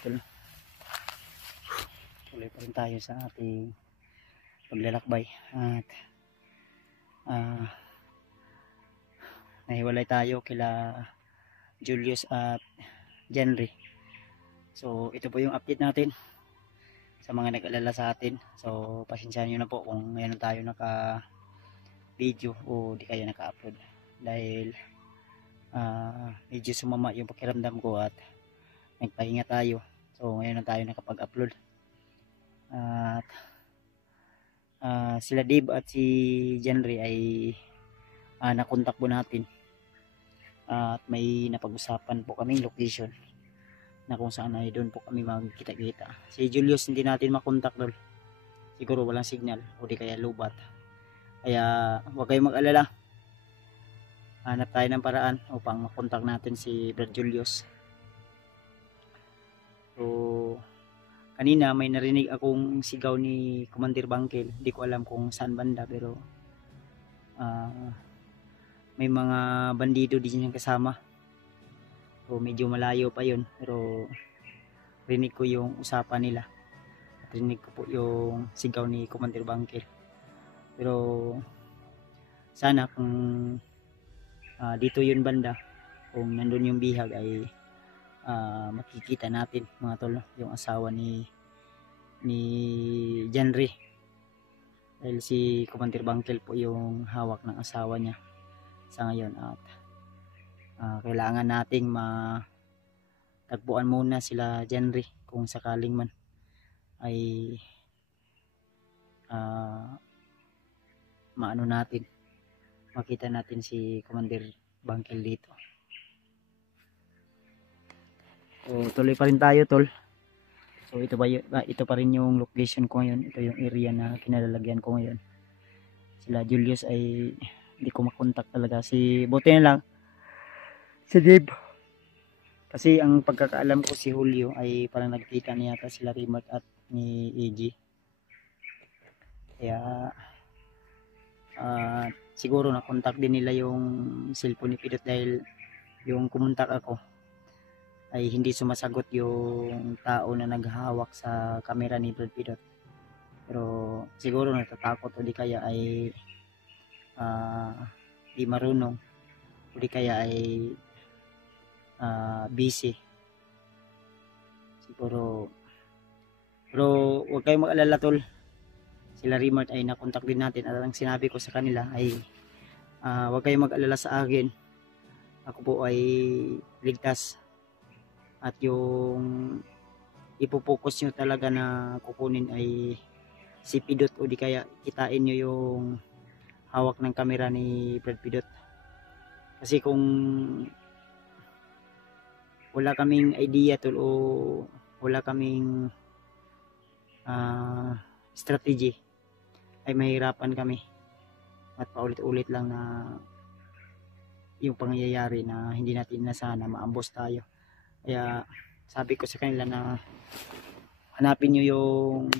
tol. Tuloy pa rin tayo sa ating paglalakbay at nahiwalay tayo kila Julius at Jenry. So ito po yung update natin sa mga nag-alala sa atin. So pasensyahan nyo na po kung ngayon tayo naka video o di kaya naka-upload dahil medyo sumama yung pakiramdam ko at nagpahinga tayo. So ngayon na tayo nakapag-upload at sila Dave at si Jenry ay nakontak po natin at may napag-usapan po kaming location na kung saan ay doon po kami magkita-kita. Si Julius hindi natin makontak doon, siguro walang signal o di kaya lubat, kaya huwag kayong mag-alala, hanap tayo ng paraan upang makontak natin si Brad Julius. So kanina may narinig akong sigaw ni Commander Bangkel, hindi ko alam kung saan banda pero may mga bandido din yung kasama. So medyo malayo pa yun pero rinig ko yung usapan nila at rinig ko po yung sigaw ni Commander Bangkel. Pero sana kung dito yun banda, kung nandun yung bihag ay makikita natin mga tol yung asawa ni Jenry, dahil si Commander Bangkel po yung hawak ng asawa niya sa ngayon at kailangan nating matagpuan muna sila Jenry kung sakaling man ay maano natin, makita natin si Commander Bangkel dito. So tuloy pa rin tayo tol. So ito pa rin yung location ko ngayon, ito yung area na kinalalagyan ko ngayon. Sila Julius ay hindi ko makontak talaga, si buti na lang si Dave, kasi ang pagkakaalam ko si Julio ay parang nagkita niya yata sila Rimat at ni AG, kaya siguro nakontak din nila yung cellphone ni Pidot dahil yung kumontak ako ay hindi sumasagot yung tao na naghahawak sa camera ni Brad Pidot. Pero siguro natatakot o di kaya ay di marunong o di kaya ay busy siguro. Pero huwag kayong mag-alala tol, sila Rimart ay nakontak din natin at ang sinabi ko sa kanila ay huwag kayong mag-alala sa akin, ako po ay ligtas at yung ipopokus nyo talaga na kukunin ay si Pidot o di kaya kitain nyo yung hawak ng camera ni Brad Pidot. Kasi kung wala kaming idea tol o wala kaming strategy ay mahirapan kami at paulit-ulit lang na yung pangyayari na hindi natin nasana maambos tayo. Kaya sabi ko sa kanila na hanapin nyo yung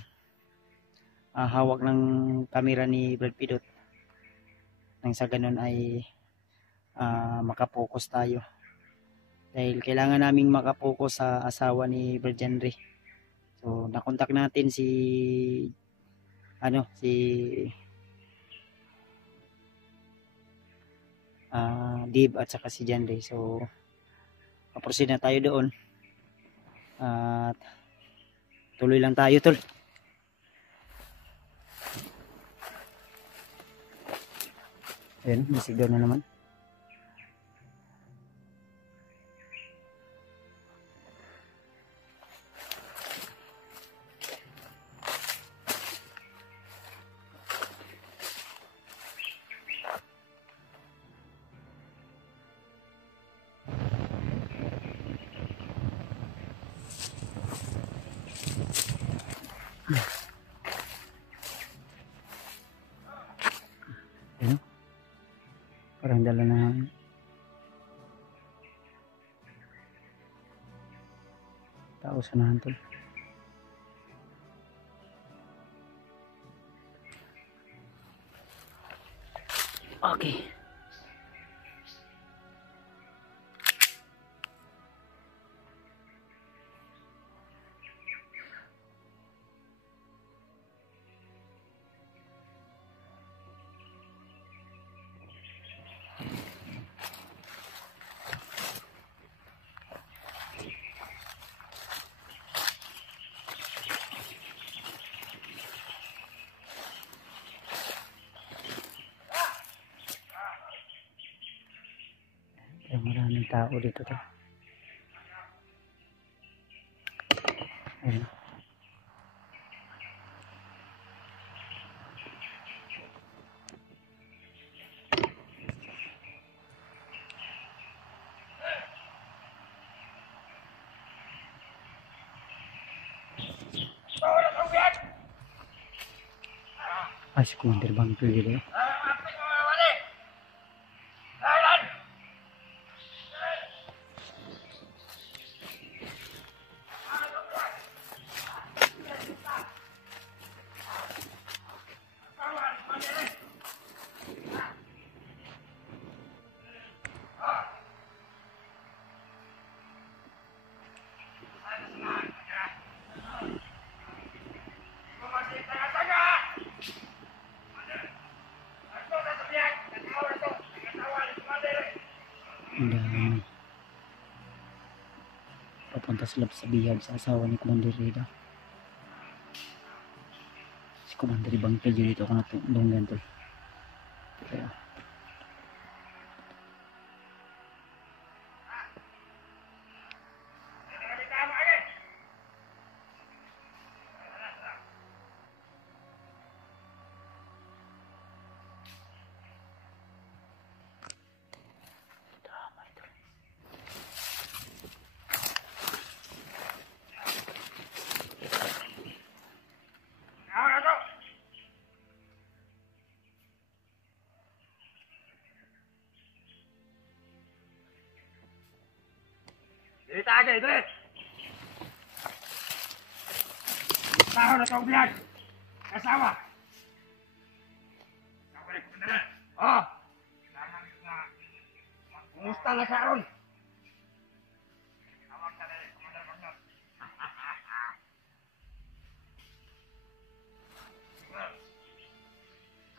hawak ng camera ni Brad Pidot nang sa ganun ay makapokus tayo, dahil kailangan naming makapokus sa asawa ni Brad Jenry. So nakontak natin si Dave at saka si Jenry. So kaproceed na tayo doon at tuloy lang tayo tol. Ayan, masigaw na naman. Ayan, parang dala na tao sa nahantol. Okay. tao dito to. Ayun. Si Commander Bangkel gitu ya. Dan papunta sila sa bihag sa asawa ni Commander Rida. Si Commander Bangkel dito ako natulungan to. Kaya Cerita aja itu deh. Tahu na tong biyag. Kasawa. Kapalik ko na. Oh. Kailangan na. Kumusta na karon? Tawag ka na rin. Commander Bangkel.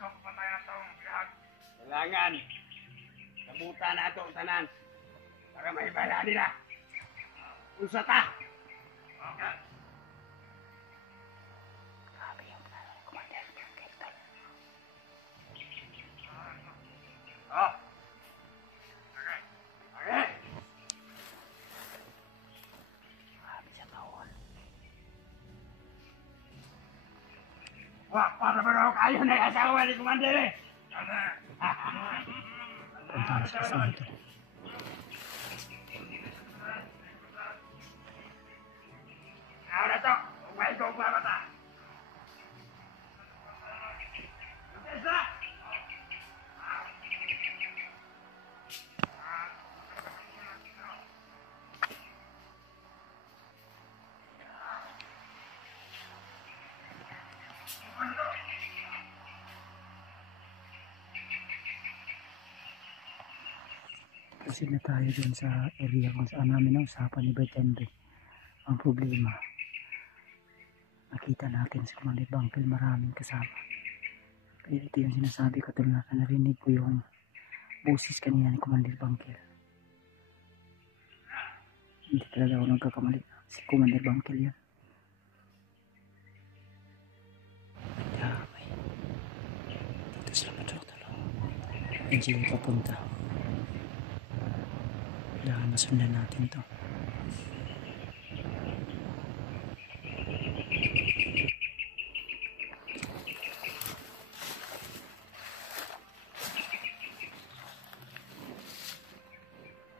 Ikaw pa tayo tong biyag. Kailangan. Kabutan na itong tanan. Para maibala nila. Usa ta. Okay. grabe yung plano ni Commander Bangkel tol. Oh. Okay. Okay. Grabe siya tawon. Wah, para ba raw kayo na yung asawa ni Commander eh? Punta na siya sa ito. Ahora to, umay ko ba bata? Esa! Kasi na tayo dun sa area kung saan namin nausapan ni Bert Henry. Ang problema, nakita natin si Commander Bangkel maraming kasama. Kaya ito yung sinasabi ko tol na narinig ko yung boses kanina ni Commander Bangkel. Hindi talaga ako nagkakamali. Si Commander Bangkel yan. Damay. Dito sila patrol. Diyan sila papunta. Kailangan masundan natin to.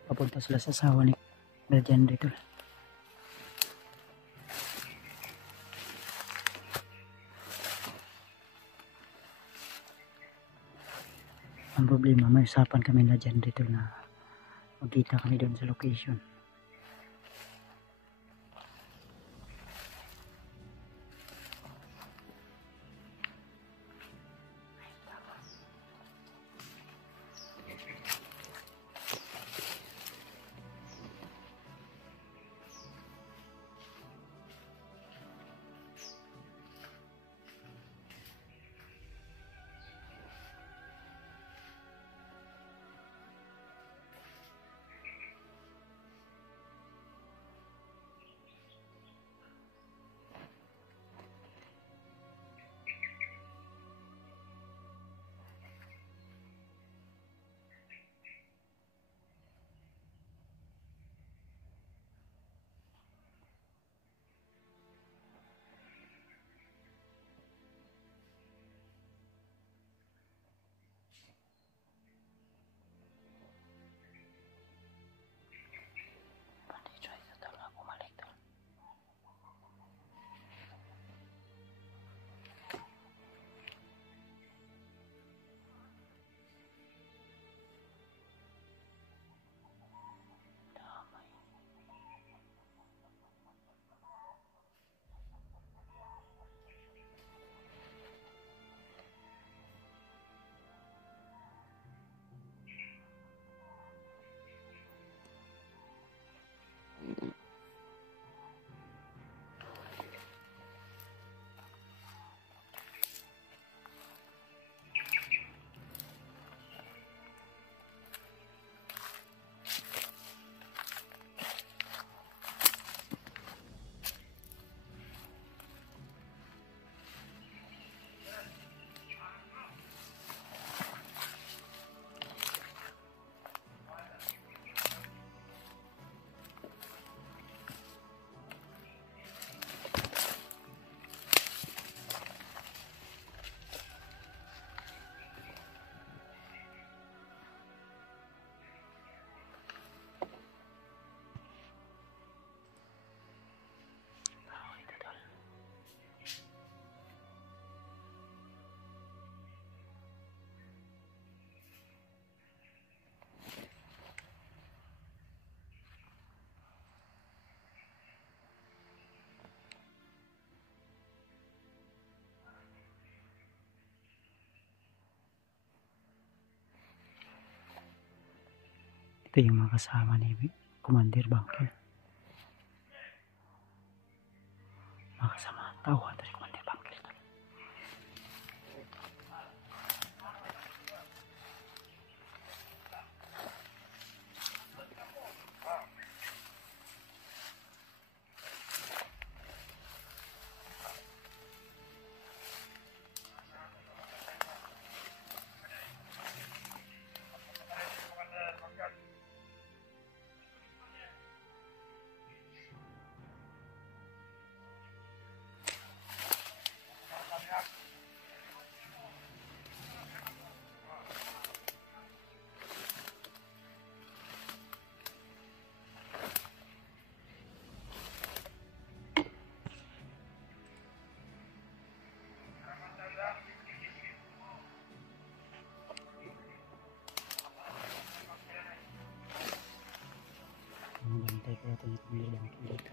Papunta sila sa asawa ni Berjan dito. Ang problema, may usapan kami na dyan dito na magkita kami doon sa location. Ito yung mga kasama ni Commander Bangkil. Mga kasama, tauhan ito ni Commander Bangkil. Bantay ko natin yung Commander Bangkil dito.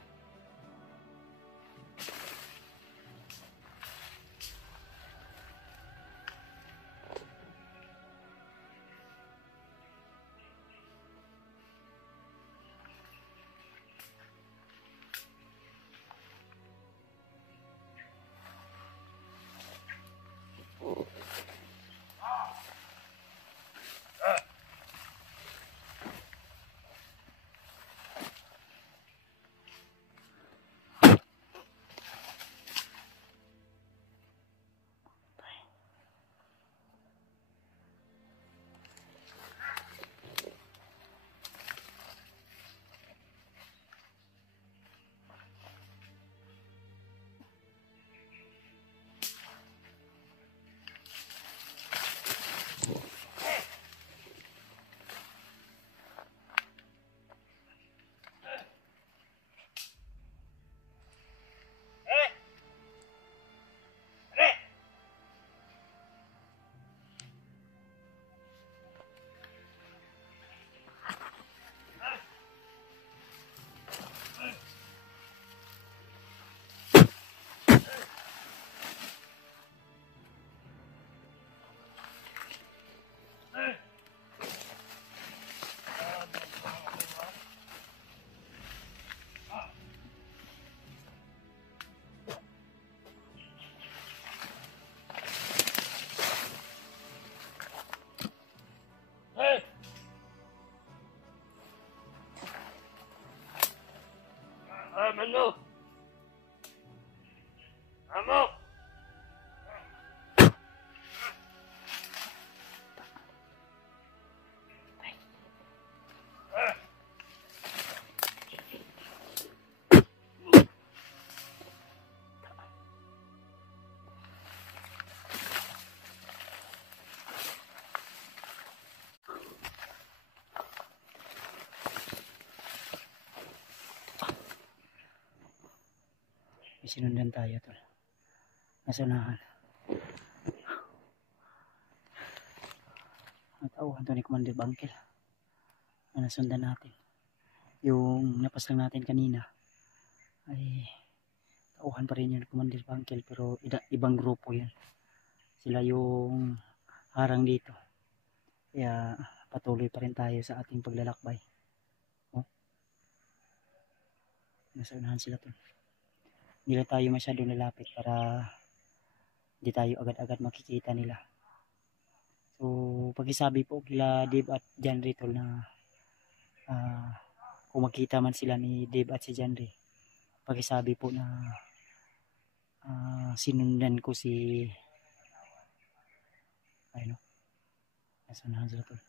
Mano! Amo! Sinundan tayo tol. Nasunahan. Natauhan to ni Commander Bangkil. Na nasundan natin. Yung napas lang natin kanina ay tauhan pa rin yun ni Commander Bangkil, pero ibang grupo yun. Sila yung harang dito. Kaya patuloy pa rin tayo sa ating paglalakbay. Oh. Nasunahan sila tol. Hindi na tayo masyado lalapit para hindi tayo agad-agad makikita nila. So, pakisabi po kila Dave at Janry tol na kung makita man sila ni Dave at si Janry, pakisabi po na sinundan ko si ayun, nasunahan sila tol.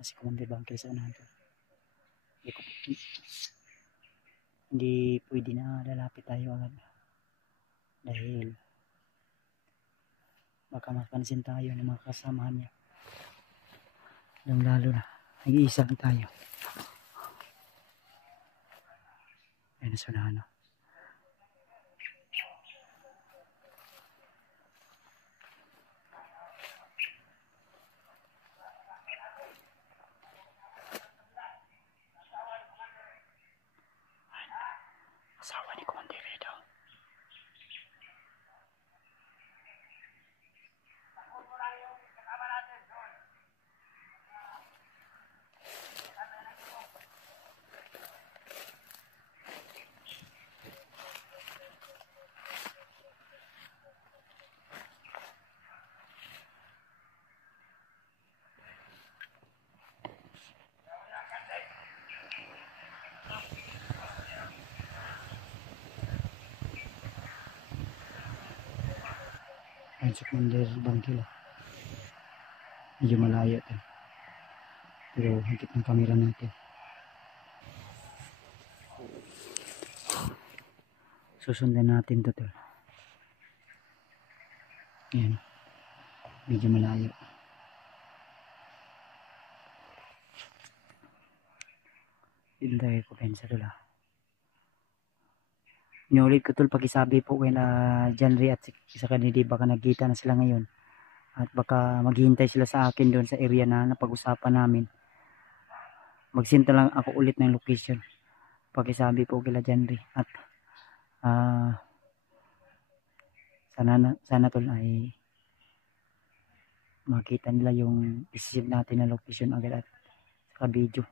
Si Commander Bangkil sa unahan tol. Hindi pwede na lalapit tayo agad dahil baka mapansin tayo ng mga kasamahan niya. Lalo na nag-iisa lang tayo. Ayun na sunahan no. Asawa ni Commander daw. Ayan sa Commander Bangkil. Medyo malayo ito. Pero higit ng camera natin. Susundan natin ito. Ayan. Medyo malayo. Hintay ko pensa ito lang. Inulit ko ito pakisabi po kay na Janry at sa kanila baka nagkita na sila ngayon. At baka maghihintay sila sa akin doon sa area na napag-usapan namin. Magsinta lang ako ulit ng location. Pakisabi po kila Janry. At sana tol ay makita nila yung isip natin na location agad at saka video.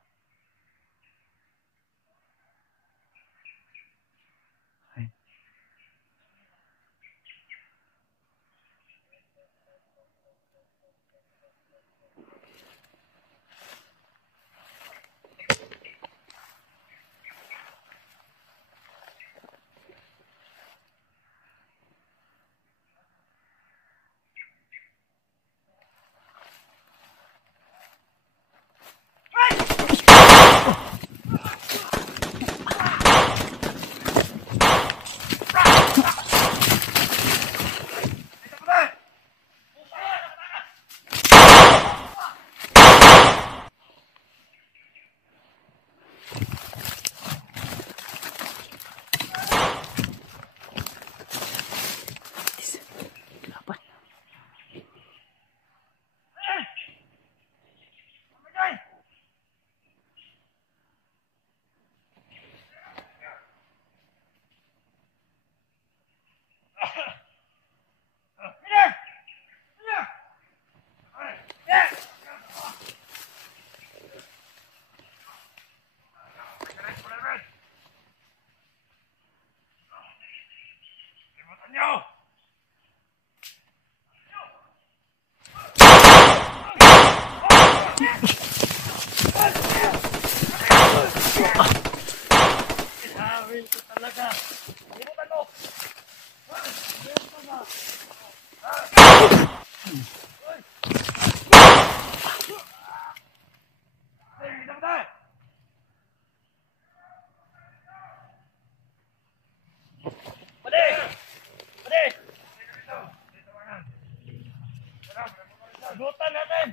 Sagutan natin!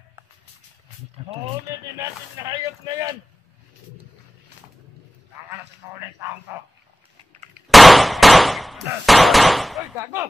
Mahuli din natin na hayop na yan! Saan ka natin mahuli yung taong ko? Uy, gago!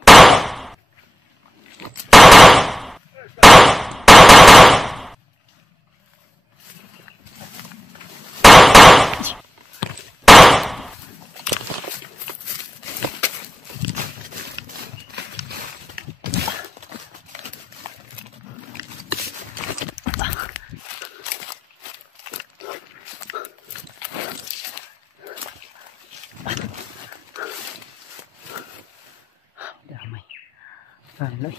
Alay.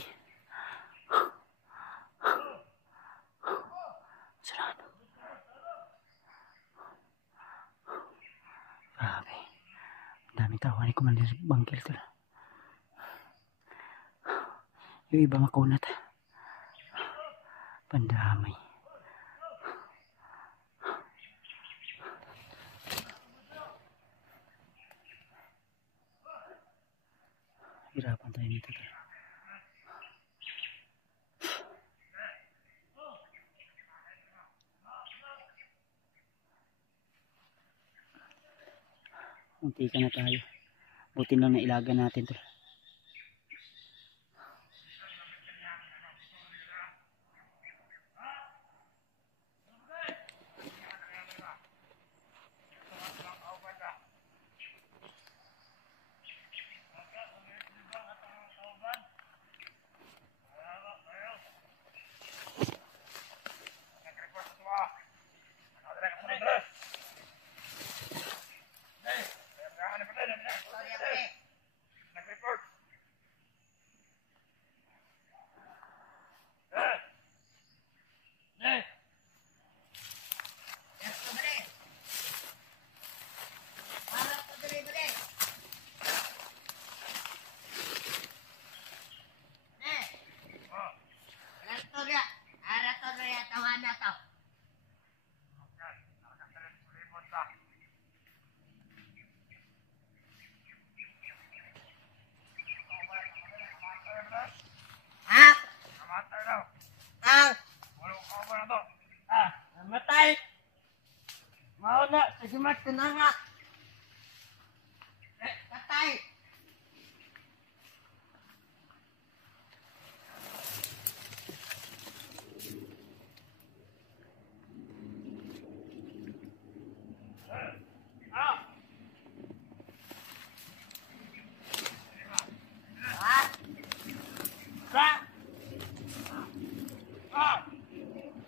Sarado. Grabe. Daming tao ni Commander Bangkil to. Yung iba makunat. Pandamay. Hirapan tayo nito. Unti ka na tayo. Buti lang na ilaga natin to. Mauna, sige mat, tinanga. Katay.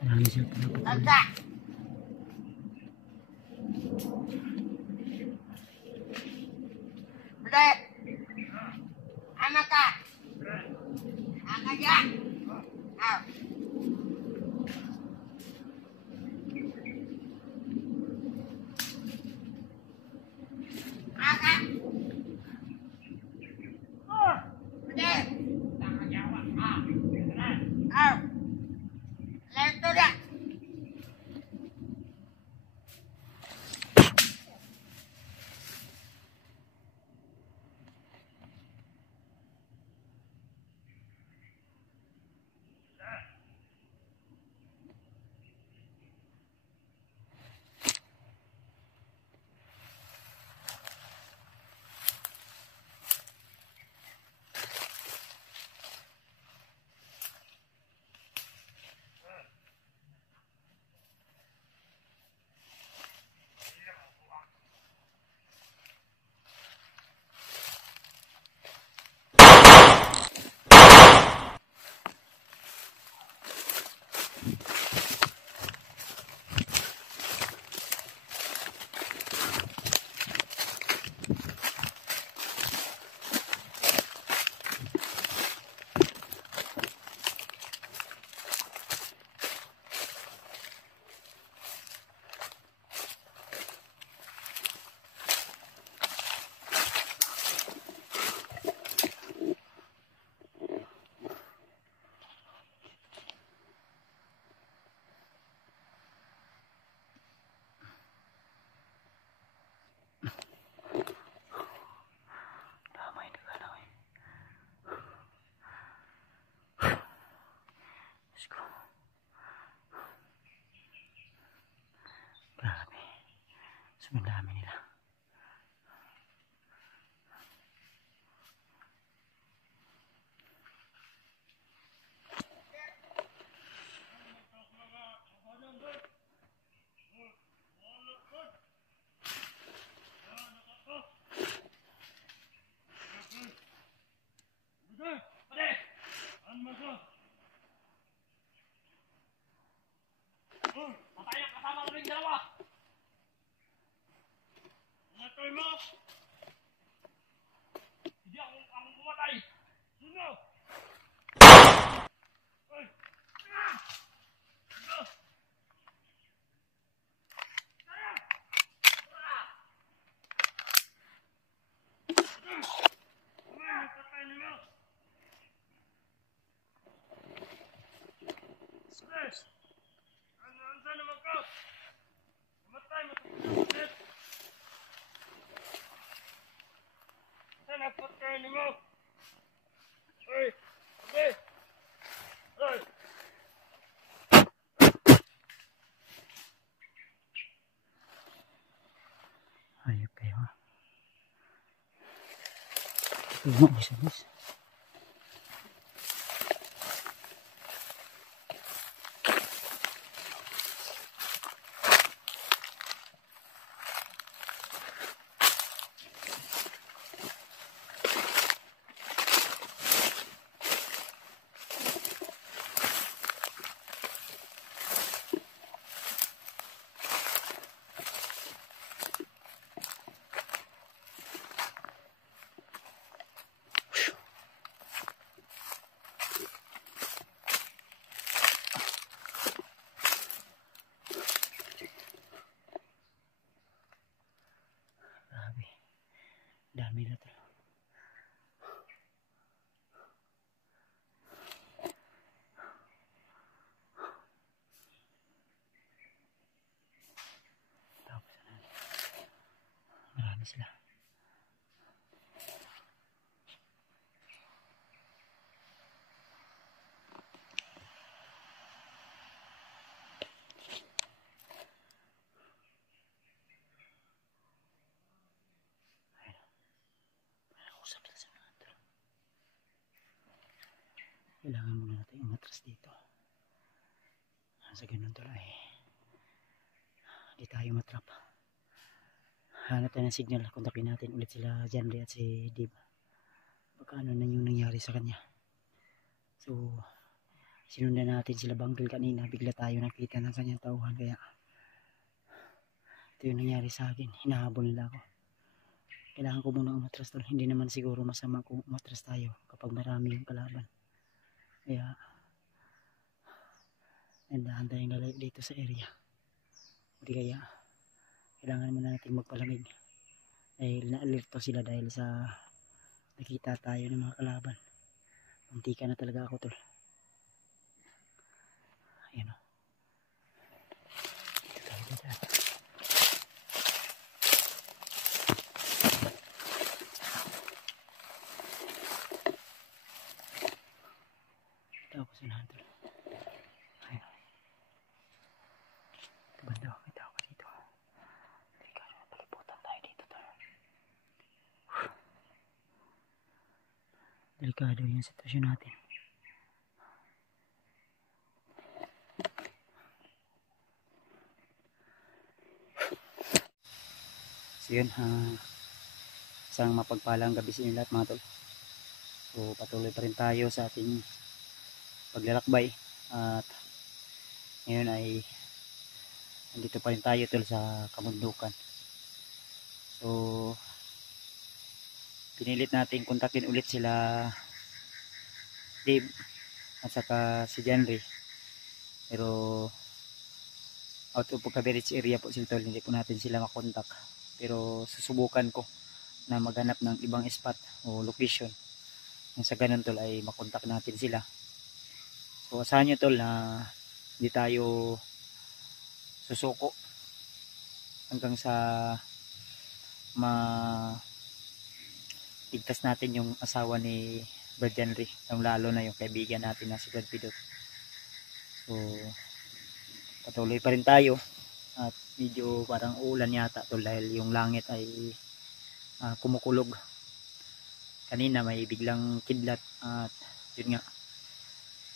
Marami siya. Tanda. Udah. Anak kak. Anak ya. Ayo. Anak. Udah. Jangan jawab. Ayo. Lento dah. Damay na gano'n. Let's go. Grabe. Sobrang dami nila. Patay ang kasama ko rin dalawa. Natay mo. Hindi ako pumatay. Sino? Ay! Saan naman ka? Mamatay mo ito. Saan nagpatay mo? Ay! Ay! Ay! Ayop kayo ha. Tuma, bisa-bisa. Dami na to. Tapos marami sila. kailangan muna natin umatras dito. Sa ganun tol ay hindi tayo matrap. Hanap tayo ng signal, kontakin natin ulit sila Janry at si Dib. Baka ano na yung nangyari sa kanya. So sinundan natin sila Bangril kanina, bigla tayo nakita ng kanyang tauhan, kaya ito yung nangyari sa akin. Hinahabol nila ako. Kailangan ko muna umatras tol. Hindi naman siguro masama kung umatras tayo kapag marami yung kalaban. Kaya nandahan tayong lalayo dito sa area. Hindi kaya kailangan muna natin magpalamig dahil na-alerto sila dahil sa nakita tayo ng mga kalaban. Muntika na talaga ako tol. Ayan o. Dito tayo dito. Dito ako sinahan tol. Ayan o. Ito banda ako. Kita ako dito. Teka, paliputan tayo dito tol. Delikado yung sitwasyon natin. So yun, isang mapagpalang gabi sa inyo lahat mga tol. So patuloy pa rin tayo sa ating paglalakbay at ngayon ay nandito pa rin tayo tol sa kabundukan. So pinilit natin kontakin ulit sila Dave at saka si Janry, pero out of coverage area po sila tol, hindi po natin sila makontak. Pero susubukan ko na maghanap ng ibang spot o location nang sa ganun tol ay makontak natin sila. So asahan nyo tol na hindi tayo susuko hanggang sa maigtas natin yung asawa ni Brad Janry, lalo na yung kaibigan natin na si Brad Pidot. So patuloy pa rin tayo at medyo parang ulan yata tol dahil yung langit ay kumukulog. Kanina may biglang kidlat at yun nga,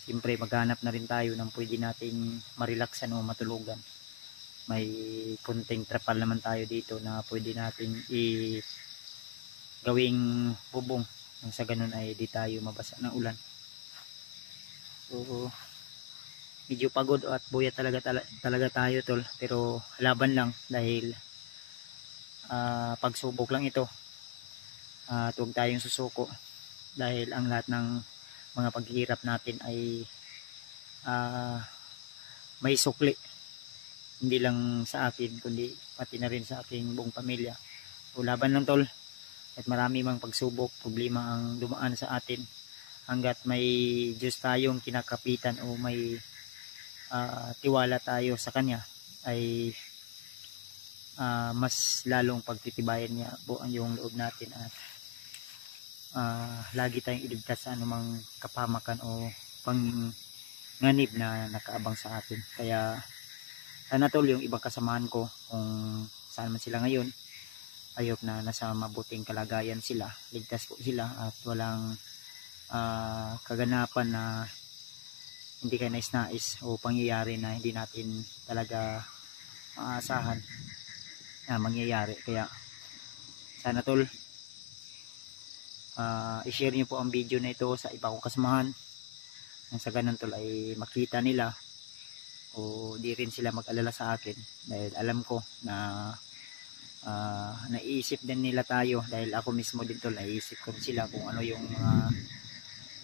siyempre maghanap na rin tayo ng pwede nating marilaksan o matulugan. May kunting trapal naman tayo dito na pwede nating gawing bubong nang sa ganun ay di tayo mabasa ng ulan. So medyo pagod at buya talaga tayo tol, pero laban lang dahil pagsubok lang ito at huwag tayong susuko dahil ang lahat ng mga paghihirap natin ay may sukli, hindi lang sa akin kundi pati na rin sa aking buong pamilya. So laban lang tol, at marami mang pagsubok, problema ang dumaan sa atin, hanggat may Diyos tayong kinakapitan o may tiwala tayo sa Kanya ay mas lalong pagtitibayan niya po ang yung loob natin at lagi tayong iligtas sa anumang kapamakan o panganib na nakaabang sa atin. Kaya sana tol yung ibang kasamahan ko kung saan man sila ngayon, ayok na nasa mabuting kalagayan sila, ligtas po sila at walang kaganapan na hindi kayo nais-nais o pangyayari na hindi natin talaga maasahan na mangyayari. Kaya sana tol i-share nyo po ang video na ito sa iba kong kasamahan nang sa ganun tol ay makita nila o di rin sila mag-alala sa akin, dahil alam ko na naiisip din nila tayo, dahil ako mismo din tol naiisip ko sila kung ano yung mga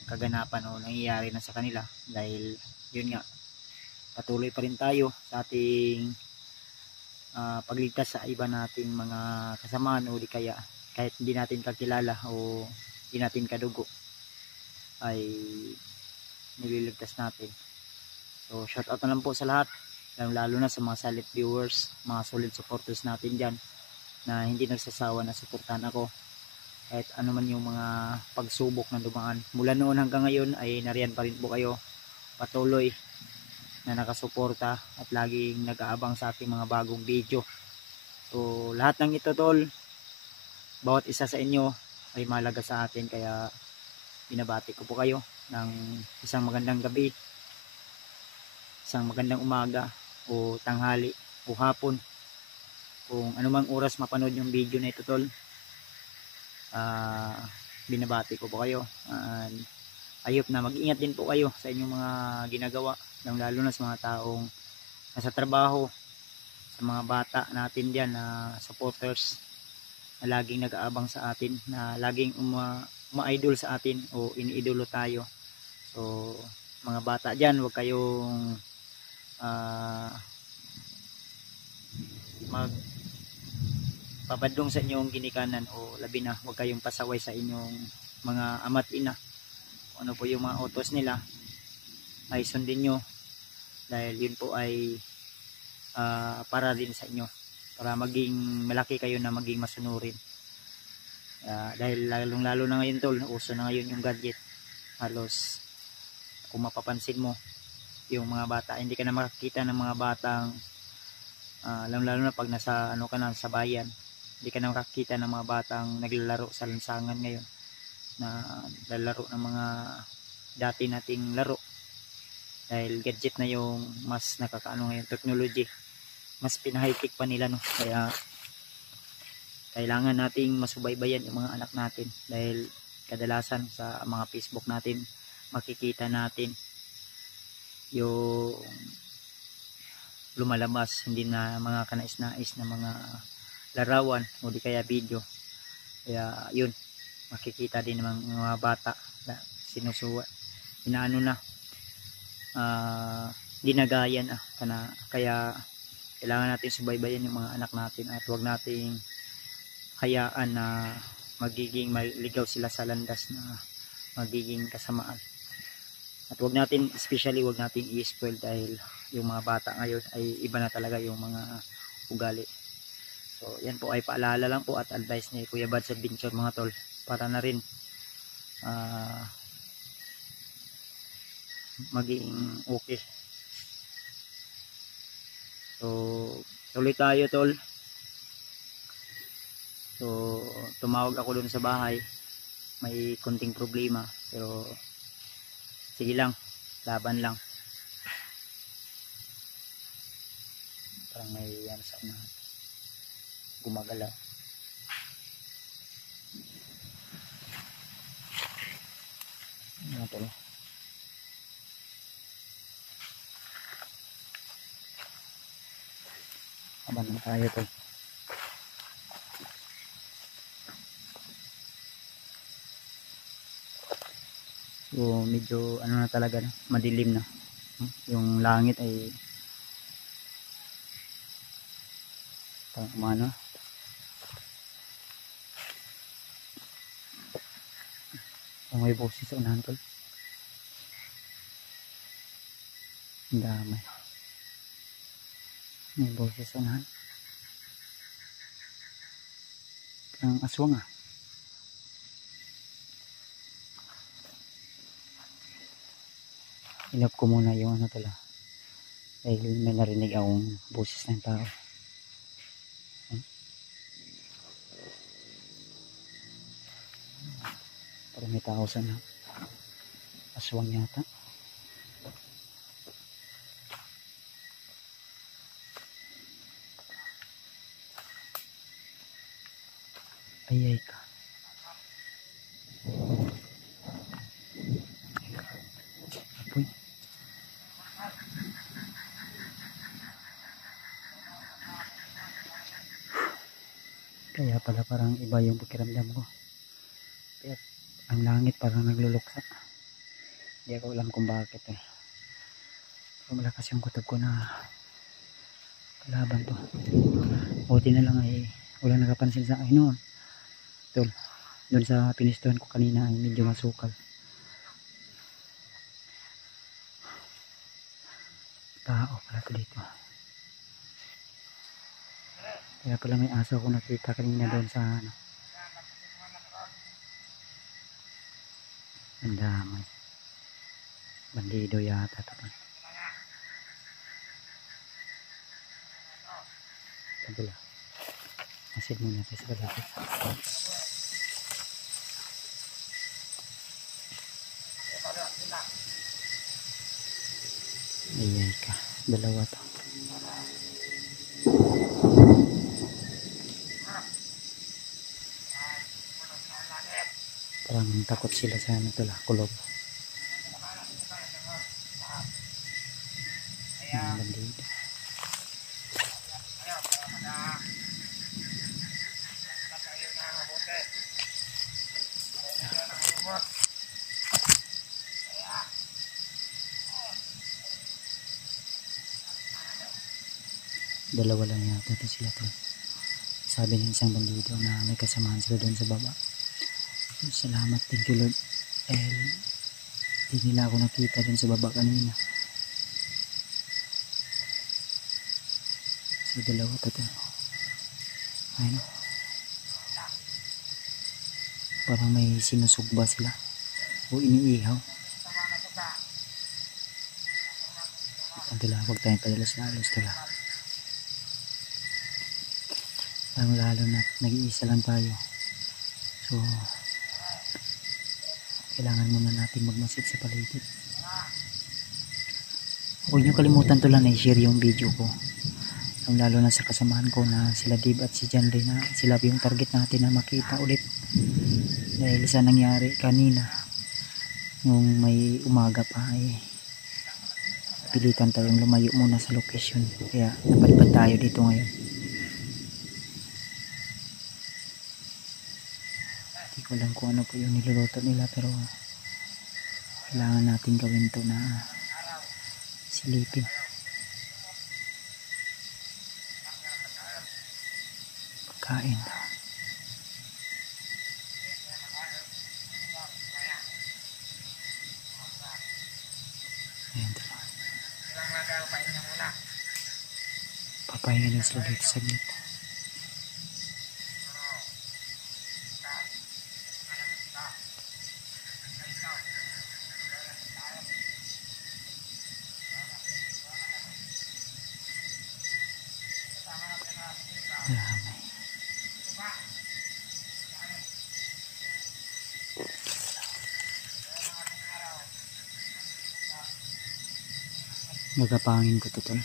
kaganapan o nangyayari na sa kanila. Dahil yun nga, patuloy pa rin tayo sa ating pagligtas sa iba nating mga kasamahan o di kaya kahit hindi natin kakilala o hindi natin kadugo ay nililigtas natin. So shout out na lang po sa lahat, lalo na sa mga silent viewers, mga solid supporters natin dyan na hindi nagsasawa na suportahan ako kahit ano man yung mga pagsubok na dumaan. Mula noon hanggang ngayon ay nariyan pa rin po kayo, patuloy na nakasuporta at laging nag-aabang sa ating mga bagong video. So lahat ng ito tol, bawat isa sa inyo ay mahalaga sa atin, kaya binabati ko po kayo ng isang magandang gabi, isang magandang umaga o tanghali o hapon, kung anumang oras mapanood yung video na ito tol. Binabati ko po kayo. Ayop na mag-ingat din po kayo sa inyong mga ginagawa, lalo na sa mga taong nasa trabaho, sa mga bata natin dyan na supporters na laging nag-aabang sa atin, na laging uma-idol sa atin o iniidolo tayo. So mga bata dyan, huwag kayong magpabadlong sa inyong ginikanan, o labi na huwag kayong pasaway sa inyong mga ama't ina. Kung ano po yung mga utos nila ay sundin nyo, dahil yun po ay para din sa inyo, para maging malaki kayo na maging masunurin. Dahil lalong lalo na ngayon tol, uso na ngayon yung gadget. Halos kung mapapansin mo, yung mga bata, hindi ka na makakita ng mga batang lalo na pag nasa ano ka na sa bayan, hindi ka na makakita ng mga batang naglalaro sa lansangan ngayon, na lalaro ng mga dati nating laro, dahil gadget na yung mas nakakaano ngayon, technology mas pina-high-tech pa nila, no? Kaya kailangan nating masubaybayan yung mga anak natin, dahil kadalasan sa mga Facebook natin makikita natin yung lumalabas hindi na mga kanais-nais na mga larawan o di kaya video. Kaya yun, makikita din ng mga bata na sinusuwa, inaano na, ginagaya na. Kaya kailangan natin subaybayan yung mga anak natin, at huwag nating hayaan na magiging maligaw sila sa landas na magiging kasamaan. At wag natin, especially wag natin i-spoil, dahil yung mga bata ngayon ay iba na talaga yung mga ugali. So yan po ay paalala lang po at advice ni Kuya Buds Adventure mga tol, para na rin maging okay. So tuloy tayo tol. So tumawag ako dun sa bahay, may konting problema, pero sige lang, laban lang. Parang may yan sa unahan, gumagalaw. Ano ito? Aban na tayo ito. So medyo ano na talaga, no? Madilim na. Yung langit ay parang umano. Ang may boses sa unahan tol. Ang damay. May boses sa unahan. Parang aswang ah. Inap ko muna yung ano tala, dahil may narinig akong boses ng tao. Parang may tao sa aswang yata. Ay ka. Apoy. Kaya pala parang iba yung pakiramdam ko. Kaya ang langit parang nagluluksa. Hindi ako alam kung bakit eh. So malakas yung kutob ko na kalaban to. Buti na lang ay wala nakapansin sa akin noon. Doon sa pinistuhan ko kanina ay medyo masukal. Tao pala to dito. Kaya pala may aso ko nakita kanina doon sa ano. Ang damay. Bandido yata ito. Kabila. Masid muna tayo sa balakit. Dalawa to. Parang takot sila sa ano to la, kulog. Ang bandido. Dalawa lang yata to sila to. Sabi ng isang bandido na may kasamahan sila doon sa baba. Salamat, thank you Lord. Di nila ako nakita doon sa baba kanina. So dalawa to. Ayun. Parang may sinusugba sila o iniihaw. Ang tila, huwag tayong padalos-dalos tila. Lalo na nag-iisa lang tayo. So kailangan muna natin magmasid sa paligid. Huwag nyo kalimutan to lang na i-share yung video ko. Lalo na sa kasamahan ko na sila Dave at si John Ray, na sila yung target natin na makita ulit. Dahil sa nangyari kanina, nung may umaga pa ay pilitan tayong lumayo muna sa location. Kaya napadpad tayo dito ngayon. Hindi ko alam kung ano po yung niluluto nila, pero kailangan natin gawin to na silipin. Pagkain. Ayan talaga. Papahinga na sila dito saglit. Dami. Magapangin ko to tol.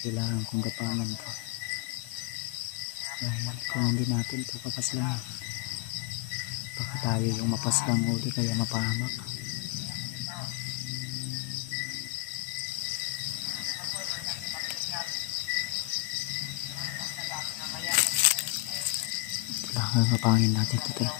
Kailangan kong gapangin to. Dahil kung hindi natin ito papaslang, baka tayo yung mapaslang o di kaya mapahamak. Kailangan gapangin natin ito tol.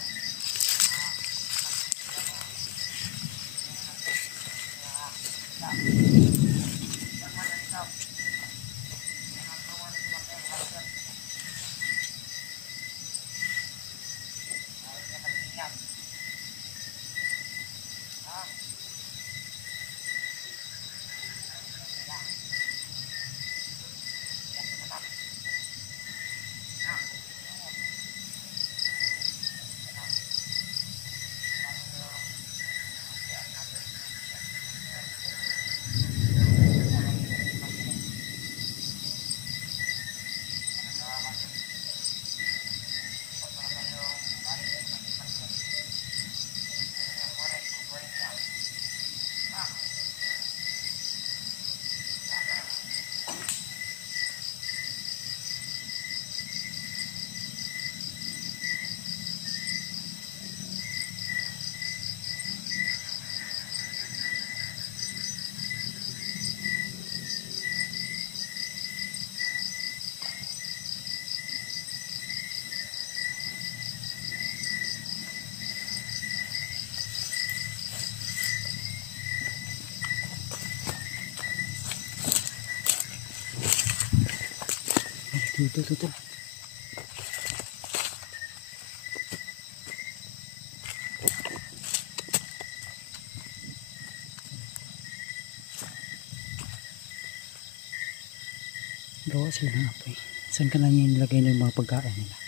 Dito. Gawa sila ng apoy. Saan ka na niya nilagay ng mga pagkain nila?